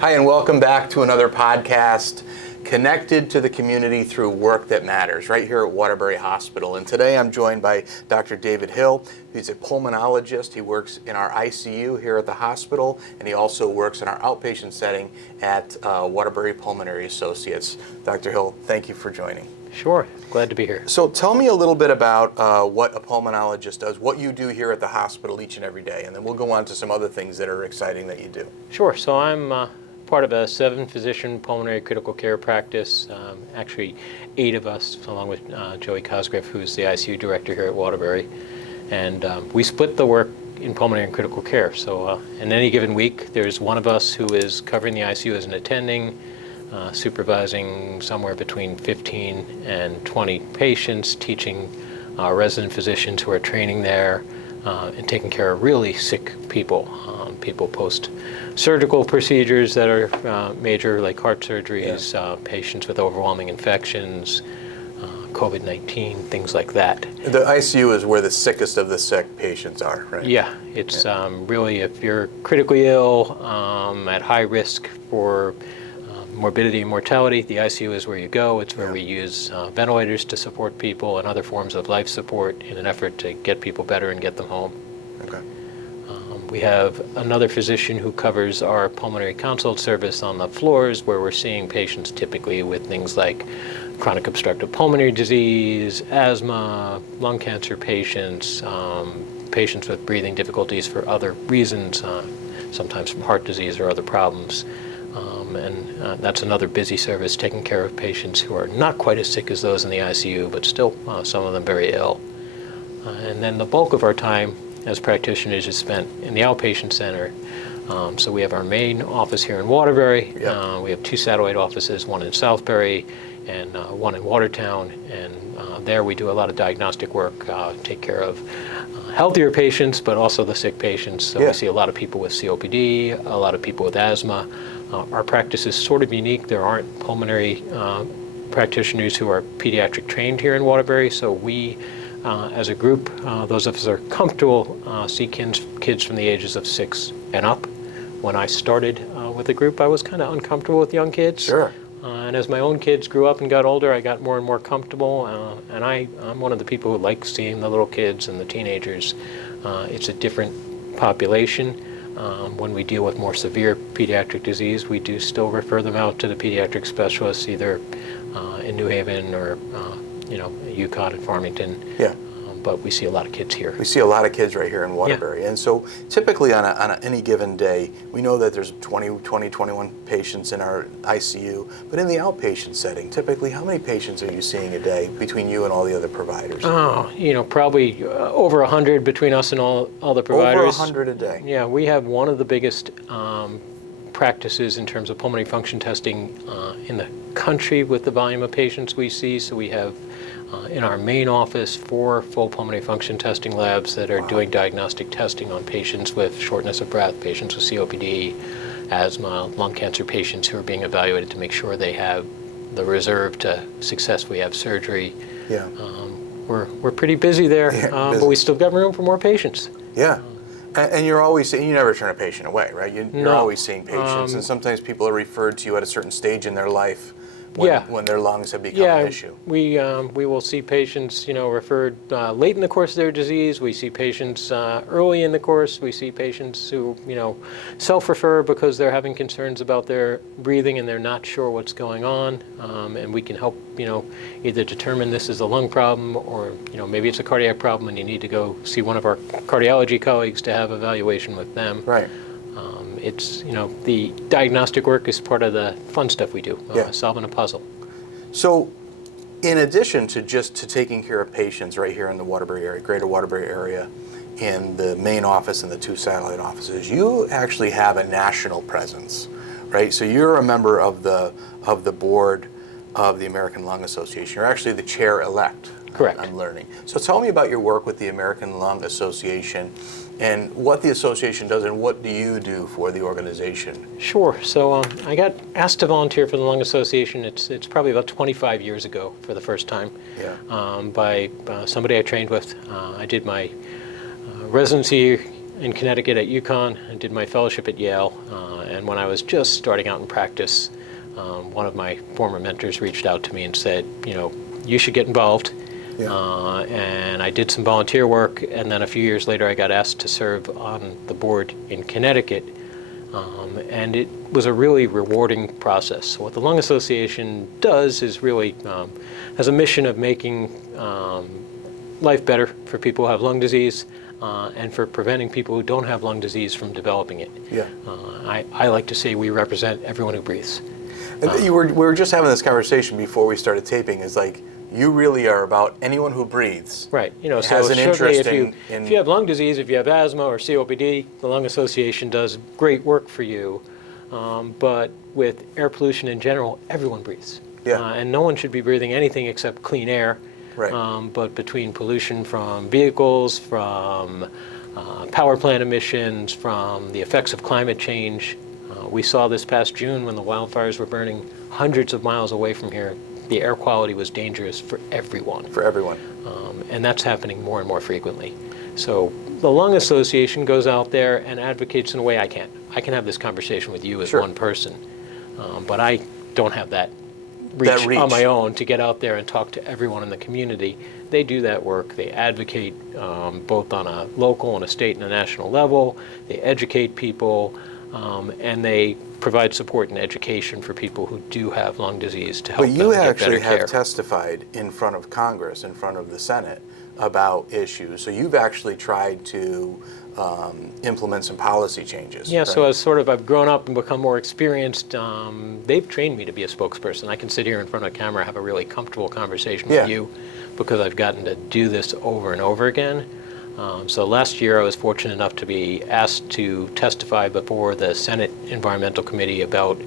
Hi, and welcome back to another podcast connected to the community through work that matters, right here at Waterbury Hospital. And today I'm joined by Dr. David Hill. He's a pulmonologist. He works in our ICU here at the hospital, and he also works in our outpatient setting at Waterbury Pulmonary Associates. Dr. Hill, thank you for joining. Sure, glad to be here. So tell me a little bit about what a pulmonologist does, what you do here at the hospital each and every day, and then we'll go on to some other things that are exciting that you do. Sure, so I'm part of a 7-physician pulmonary critical care practice, actually 8 of us, along with Joey Cosgrave, who's the ICU director here at Waterbury. And we split the work in pulmonary and critical care. So in any given week, there's one of us who is covering the ICU as an attending, supervising somewhere between 15 and 20 patients, teaching resident physicians who are training there, and taking care of really sick people, people post-surgical procedures that are major, like heart surgeries, patients with overwhelming infections, COVID-19, things like that. The ICU is where the sickest of the sick patients are, right? Yeah, it's really, if you're critically ill, at high risk for morbidity and mortality, the ICU is where you go. It's where we use ventilators to support people and other forms of life support in an effort to get people better and get them home. Okay. We have another physician who covers our pulmonary consult service on the floors, where we're seeing patients typically with things like chronic obstructive pulmonary disease, asthma, lung cancer patients, patients with breathing difficulties for other reasons, sometimes from heart disease or other problems. And that's another busy service, taking care of patients who are not quite as sick as those in the ICU, but still some of them very ill. And then the bulk of our time as practitioners is spent in the outpatient center. So we have our main office here in Waterbury. We have 2 satellite offices, one in Southbury and one in Watertown. And there we do a lot of diagnostic work, take care of healthier patients, but also the sick patients. So we see a lot of people with COPD, a lot of people with asthma. Our practice is sort of unique. There aren't pulmonary practitioners who are pediatric trained here in Waterbury, so we, as a group, those of us who are comfortable, see kids from the ages of 6 and up. When I started with the group, I was kind of uncomfortable with young kids. Sure. And as my own kids grew up and got older, I got more and more comfortable. And I'm one of the people who like seeing the little kids and the teenagers. It's a different population. When we deal with more severe pediatric disease, we do still refer them out to the pediatric specialists, either in New Haven or Yukon and Farmington. Yeah. But we see a lot of kids here. We see a lot of kids right here in Waterbury. And so typically on any given day, we know that there's 21 patients in our ICU, but in the outpatient setting, typically how many patients are you seeing a day between you and all the other providers? Probably over 100 between us and all the providers. Over 100 a day? Yeah, we have one of the biggest practices in terms of pulmonary function testing in the country with the volume of patients we see. So we have in our main office 4 full pulmonary function testing labs that are doing diagnostic testing on patients with shortness of breath, patients with COPD, asthma, lung cancer patients who are being evaluated to make sure they have the reserve to successfully have surgery. Yeah. We're pretty busy there, but we still got room for more patients. Yeah. And you're always saying, you never turn a patient away, right? You're always seeing patients, and sometimes people are referred to you at a certain stage in their life when their lungs have become an issue. We will see patients, referred late in the course of their disease. We see patients early in the course. We see patients who, self-refer because they're having concerns about their breathing and they're not sure what's going on. And we can help, either determine this is a lung problem or, maybe it's a cardiac problem and you need to go see one of our cardiology colleagues to have evaluation with them. Right. It's, the diagnostic work is part of the fun stuff we do, solving a puzzle. So in addition to taking care of patients right here in the Waterbury area, greater Waterbury area, in the main office and the 2 satellite offices, you actually have a national presence, right? So you're a member of the board of the American Lung Association. You're actually the chair-elect. Correct. I'm learning. So tell me about your work with the American Lung Association and what the association does and what do you do for the organization? Sure. So I got asked to volunteer for the Lung Association. It's probably about 25 years ago for the first time by somebody I trained with. I did my residency in Connecticut at UConn. I did my fellowship at Yale, and And when I was just starting out in practice, one of my former mentors reached out to me and said, you should get involved. Yeah. And I did some volunteer work, and then a few years later I got asked to serve on the board in Connecticut. And it was a really rewarding process. So what the Lung Association does is really has a mission of making life better for people who have lung disease and for preventing people who don't have lung disease from developing it. Yeah. I like to say we represent everyone who breathes. We were just having this conversation before we started taping. Is like, you really are about anyone who breathes. Right. So has an certainly interest if you have lung disease, if you have asthma or COPD, the Lung Association does great work for you. But with air pollution in general, everyone breathes. Yeah. And no one should be breathing anything except clean air. Right. But between pollution from vehicles, from power plant emissions, from the effects of climate change, we saw this past June when the wildfires were burning hundreds of miles away from here. The air quality was dangerous for everyone. For everyone. And that's happening more and more frequently. So the Lung Association goes out there and advocates in a way I can't. I can have this conversation with you as Sure. one person, but I don't have that reach on my own to get out there and talk to everyone in the community. They do that work. They advocate both on a local and a state and a national level. They educate people, and they provide support and education for people who do have lung disease to help them get better care. But you actually have testified in front of Congress, in front of the Senate, about issues. So you've actually tried to implement some policy changes. Yeah, right? so I've grown up and become more experienced. They've trained me to be a spokesperson. I can sit here in front of a camera, have a really comfortable conversation with you because I've gotten to do this over and over again. So last year I was fortunate enough to be asked to testify before the Senate Environmental Committee about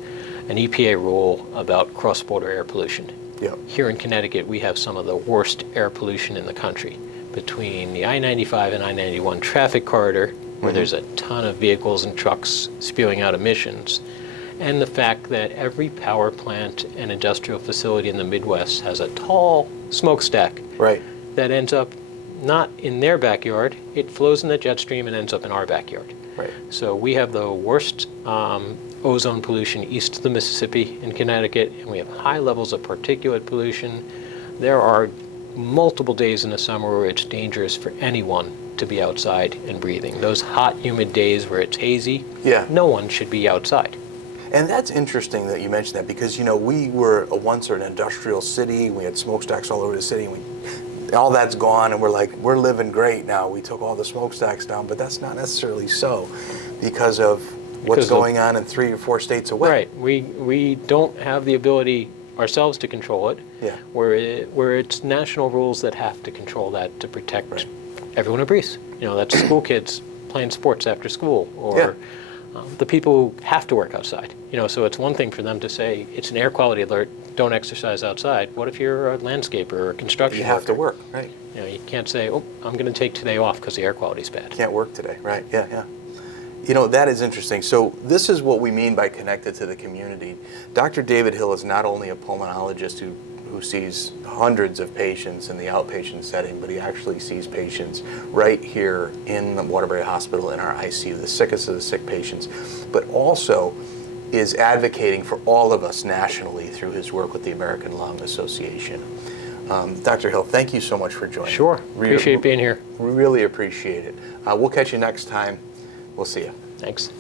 an EPA rule about cross-border air pollution. Yep. Here in Connecticut, we have some of the worst air pollution in the country. Between the I-95 and I-91 traffic corridor, where there's a ton of vehicles and trucks spewing out emissions, and the fact that every power plant and industrial facility in the Midwest has a tall smokestack Right. that ends up not in their backyard, it flows in the jet stream and ends up in our backyard. Right. So we have the worst ozone pollution east of the Mississippi in Connecticut, and we have high levels of particulate pollution. There are multiple days in the summer where it's dangerous for anyone to be outside and breathing. Those hot, humid days where it's hazy, no one should be outside. And that's interesting that you mentioned that because, we were once an industrial city. We had smokestacks all over the city. All that's gone, and we're living great now. We took all the smokestacks down, but that's not necessarily so because of what's going on in 3 or 4 states away. Right. We don't have the ability ourselves to control it. Yeah. Where it's national rules that have to control that to protect everyone who breathes. That's school kids playing sports after school, or the people who have to work outside. So it's one thing for them to say it's an air quality alert, don't exercise outside. What if you're a landscaper or a construction worker? You have to work, right? You can't say, oh, I'm going to take today off because the air quality's bad. Can't work today, right? Yeah. That is interesting. So this is what we mean by connected to the community. Dr. David Hill is not only a pulmonologist who sees hundreds of patients in the outpatient setting, but he actually sees patients right here in the Waterbury Hospital in our ICU, the sickest of the sick patients, but also is advocating for all of us nationally through his work with the American Lung Association. Dr. Hill, thank you so much for joining. Sure. Appreciate being here. We really appreciate it. We'll catch you next time. We'll see you. Thanks.